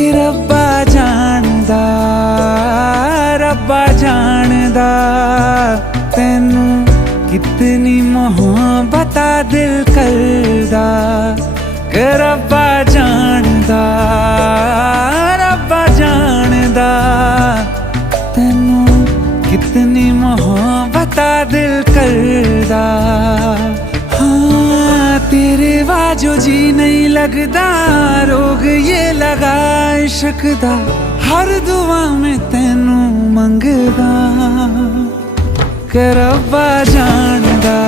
कि रब्बा जानदा तैनू कितनी मोहब्बत दिल करदा। कि रब्बा जानदा तैनू कितनी मोहब्बत दिल करदा। हाँ तेरे बाजो जी नहीं लगदा, रोग ये लगा इश्क दा, हर दुआ में तैनू मंगदा। कि रब्बा जानदा